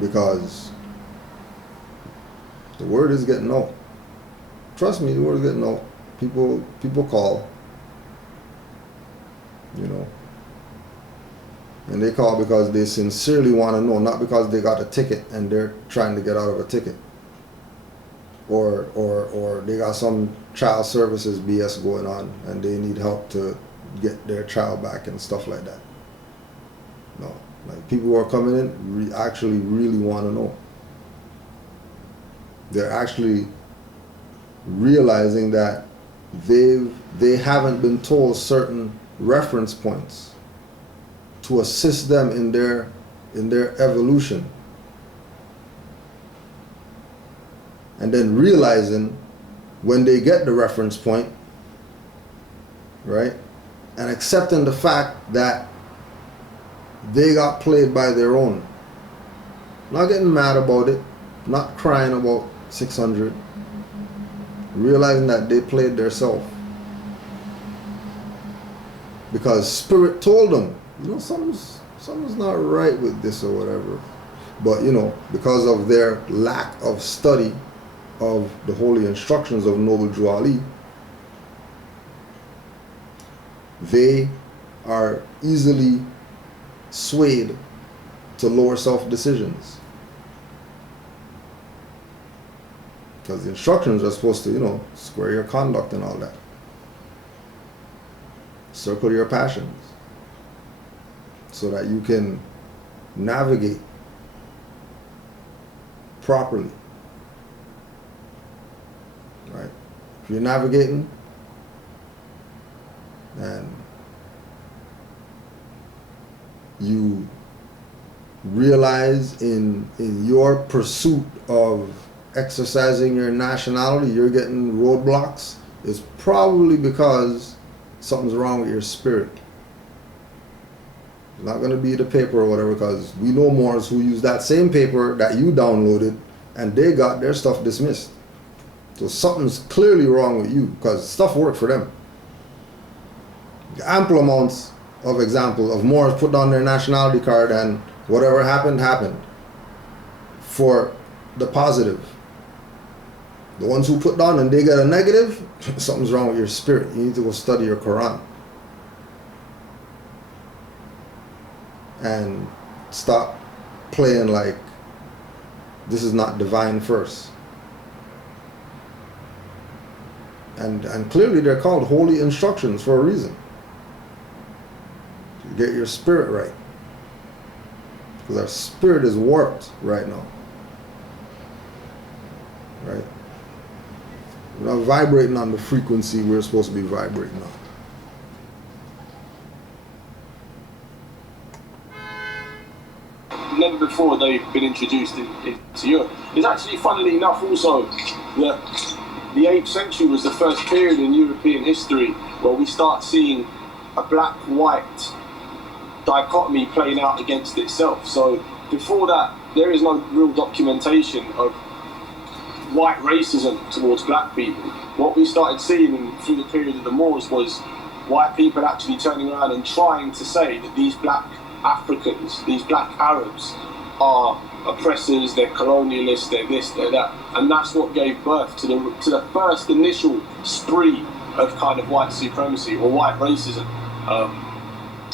because the word is getting out. Trust me, the word is getting out. People call, you know, and they call because they sincerely want to know, not because they got a ticket and they're trying to get out of a ticket, or they got some child services BS going on and they need help to get their child back and stuff like that. No, like people who are coming in actually really want to know. They're actually realizing that they haven't been told certain reference points to assist them in their evolution, and then realizing when they get the reference point, right, and accepting the fact that they got played by their own, not getting mad about it, not crying about 600, realizing that they played themselves because Spirit told them, you know, something's not right with this or whatever. But, you know, because of their lack of study of the holy instructions of Noble Drew Ali, they are easily swayed to lower self-decisions. Because the instructions are supposed to, you know, square your conduct and all that. Circle your passions so that you can navigate properly. Right? If you're navigating and you realize in your pursuit of exercising your nationality, you're getting roadblocks, it's probably because something's wrong with your spirit. It's not going to be the paper or whatever, because we know Moors who use that same paper that you downloaded and they got their stuff dismissed. So something's clearly wrong with you, because stuff worked for them. Ample amounts of examples of Moors put on their nationality card and whatever happened, happened for the positive. The ones who put down and they get a negative, something's wrong with your spirit. You need to go study your Quran. And stop playing like this is not divine first. And clearly they're called holy instructions for a reason. To get your spirit right. Because our spirit is warped right now. Right? We're not vibrating on the frequency we're supposed to be vibrating on. Never before they've been introduced into Europe. It's actually, funnily enough, also that the 8th century was the first period in European history where we start seeing a black-white dichotomy playing out against itself. So before that, there is no real documentation of white racism towards black people. What we started seeing through the period of the Moors was white people actually turning around and trying to say that these black Africans, these black Arabs are oppressors, they're colonialists, they're this, they're that. And that's what gave birth to the first initial spree of kind of white supremacy or white racism.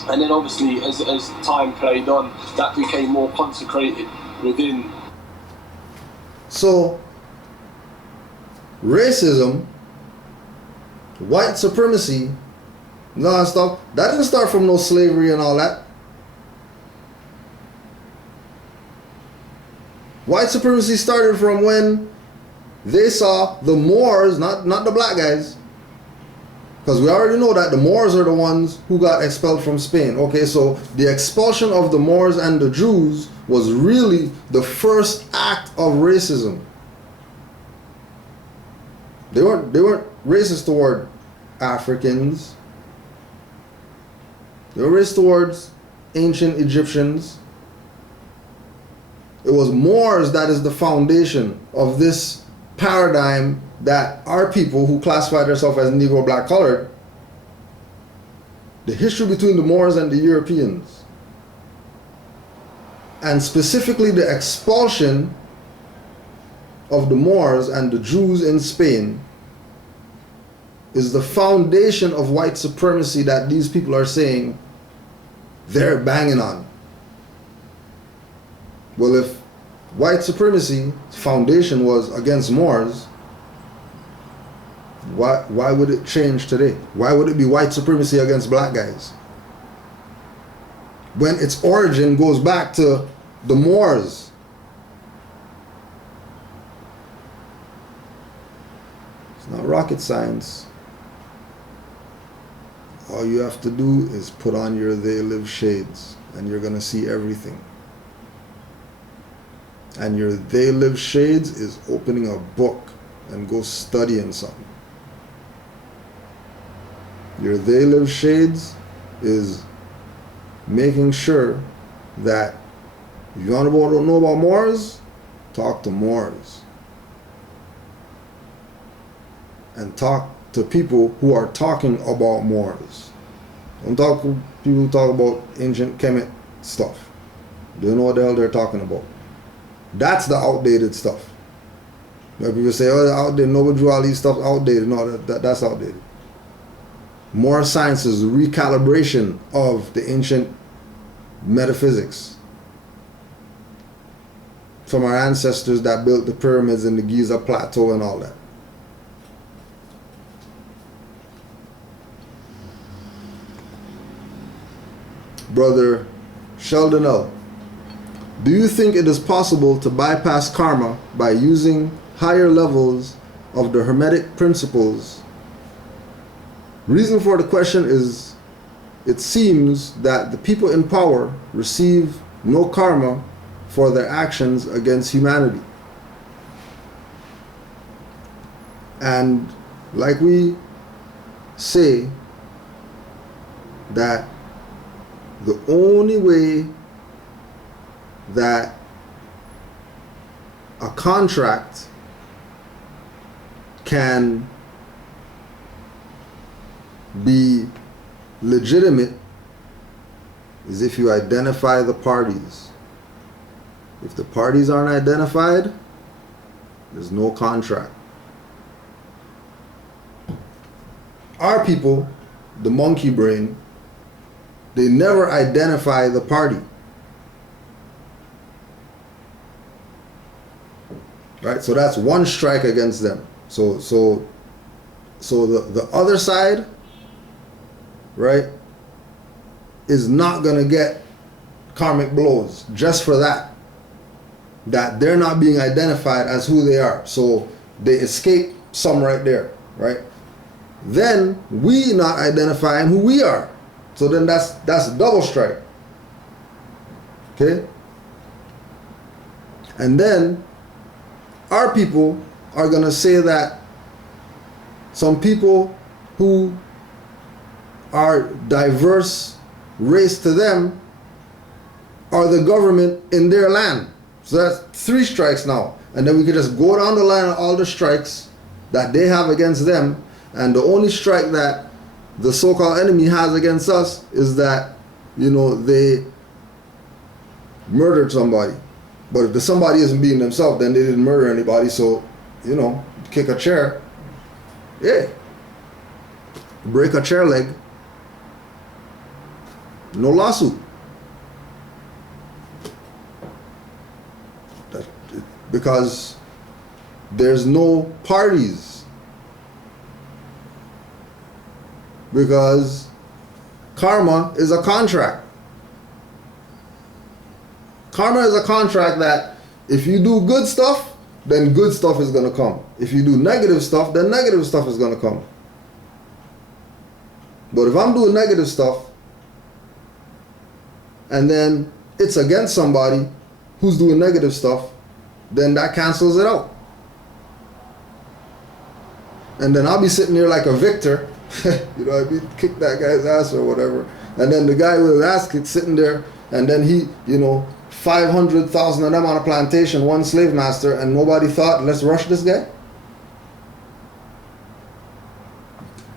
And then obviously as time played on, that became more consecrated within. So racism, white supremacy, non-stop, that didn't start from no slavery and all that. White supremacy started from when they saw the Moors, not the black guys, because we already know that the Moors are the ones who got expelled from Spain. Okay, so the expulsion of the Moors and the Jews was really the first act of racism. They weren't racist toward Africans. They were racist towards ancient Egyptians. It was Moors that is the foundation of this paradigm that our people who classify themselves as Negro, black, colored, the history between the Moors and the Europeans. and specifically the expulsion of the Moors and the Jews in Spain is the foundation of white supremacy that these people are saying they're banging on. Well, if white supremacy foundation was against Moors, why would it change today? Why would it be white supremacy against black guys? When its origin goes back to the Moors. It's not rocket science. All you have to do is put on your they live shades and you're going to see everything. And your they live shades is opening a book and go studying something. Your they live shades is making sure that if you want to know about Moors, talk to Moors. And talk to people who are talking about Moors. Don't talk to people who talk about ancient Kemet stuff. They don't know what the hell they're talking about. That's the outdated stuff. When people say, oh, outdated, nobody drew all these stuff outdated. No, that's outdated. Moor science is a recalibration of the ancient metaphysics from our ancestors that built the pyramids and the Giza Plateau and all that. Brother Sheldon L., do you think it is possible to bypass karma by using higher levels of the Hermetic principles? Reason for the question is, it seems that the people in power receive no karma for their actions against humanity. And like we say, that the only way that a contract can be legitimate is if you identify the parties. If the parties aren't identified, there's no contract. Our people, the monkey brain, they never identify the party. Right? So that's one strike against them. So the other side, right, is not going to get karmic blows just for that they're not being identified as who they are. So they escape some right there, right? Then we not identifying who we are. So then that's a double strike. Okay? And then our people are going to say that some people who are diverse race to them are the government in their land. So that's 3 strikes now. And then we could just go down the line of all the strikes that they have against them. And the only strike that the so-called enemy has against us is that, you know, they murdered somebody. But if the somebody isn't being themselves, then they didn't murder anybody. So, you know, kick a chair. Yeah. Break a chair leg. No lawsuit. Because there's no parties. Because karma is a contract. Karma is a contract that if you do good stuff, then good stuff is going to come. If you do negative stuff, then negative stuff is going to come. But if I'm doing negative stuff and then it's against somebody who's doing negative stuff, then that cancels it out. And then I'll be sitting there like a victor. You know, I'd be kick that guy's ass or whatever. And then the guy with his ass kicked sitting there, and then he, you know, 500,000 of them on a plantation, one slave master, and nobody thought, let's rush this guy.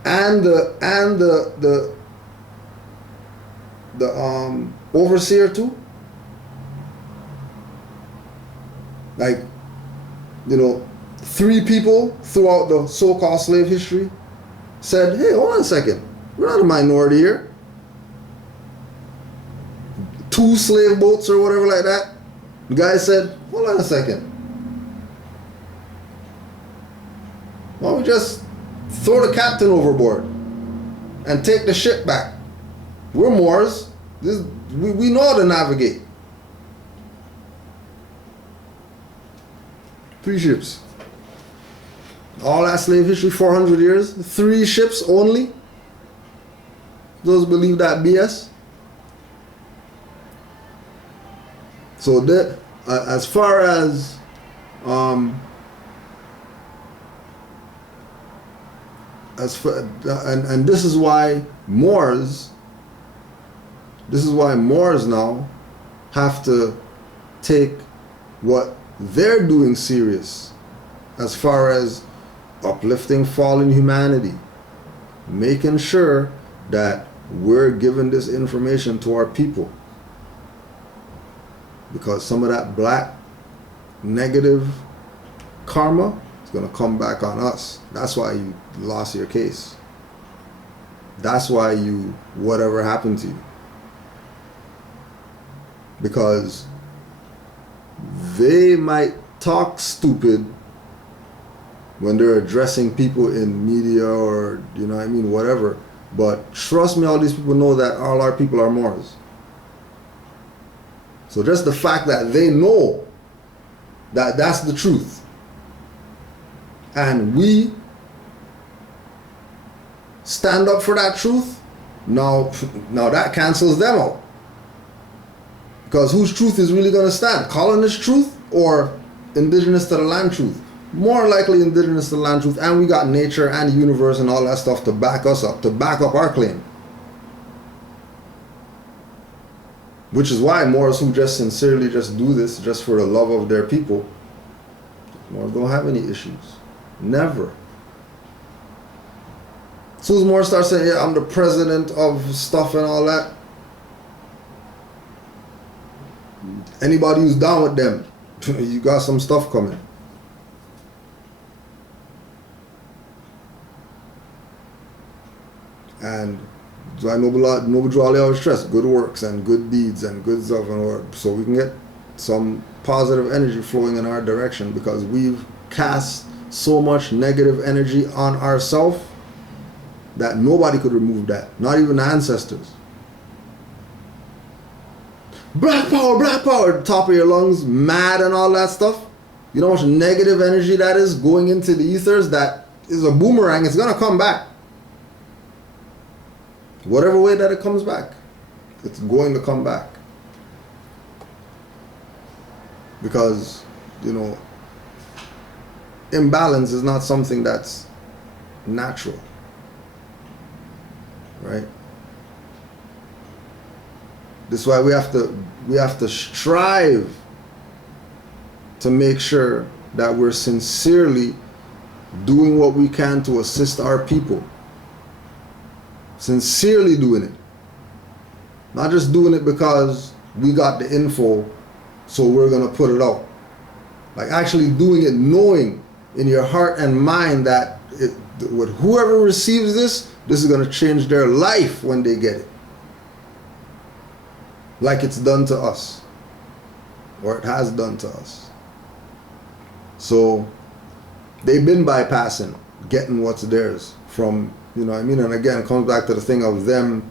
And the overseer too. Like, 3 people throughout the so-called slave history said, hey, hold on a second, we're not a minority here. 2 slave boats or whatever like that. The guy said, hold on a second. Why don't we just throw the captain overboard and take the ship back? We're Moors. We know how to navigate. 3 ships. All that slave history, 400 years, 3 ships only. Those believe that BS. So that, as far as and this is why Moors now have to take what they're doing serious, as far as uplifting fallen humanity, making sure that we're giving this information to our people, because some of that black negative karma is going to come back on us. That's why you lost your case. That's why whatever happened to you, because they might talk stupid when they're addressing people in media or whatever, but trust me, all these people know that all our people are Moors. So just the fact that they know that that's the truth, and we stand up for that truth, now that cancels them out. Because whose truth is really going to stand? Colonist truth or indigenous to the land truth? More likely indigenous to the land truth, and we got nature and the universe and all that stuff to back us up, to back up our claim. Which is why Moors who just sincerely just do this just for the love of their people, Moors don't have any issues. Never. As soon as Moors start saying, yeah, I'm the president of stuff and all that, anybody who's down with them, you got some stuff coming. And I Noble Jolly always stress good works and good deeds and good stuff, so we can get some positive energy flowing in our direction, because we've cast so much negative energy on ourselves that nobody could remove that, not even the ancestors. Black power, top of your lungs, mad and all that stuff. You know how much negative energy that is going into the ethers? That is a boomerang. It's going to come back. Whatever way that it comes back, it's going to come back. Because, imbalance is not something that's natural. Right? This is why we have to strive to make sure that we're sincerely doing what we can to assist our people. Sincerely doing it. Not just doing it because we got the info, so we're going to put it out. Like actually doing it, knowing in your heart and mind that with whoever receives this is going to change their life when they get it. Like it's done to us, or it has done to us. So they've been bypassing getting what's theirs from, and again it comes back to the thing of them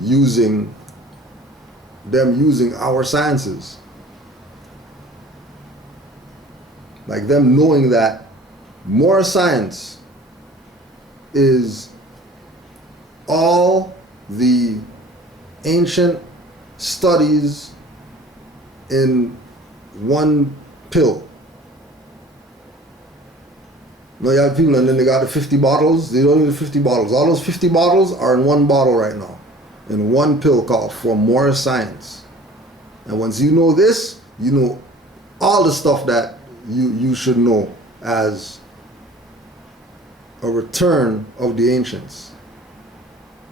using our sciences, like them knowing that more science is all the ancient studies in one pill. No, you have people and then they got the 50 bottles. They don't need the 50 bottles. All those 50 bottles are in one bottle right now, in one pill called For More Science. And once you know this, you know all the stuff that you should know as a return of the ancients.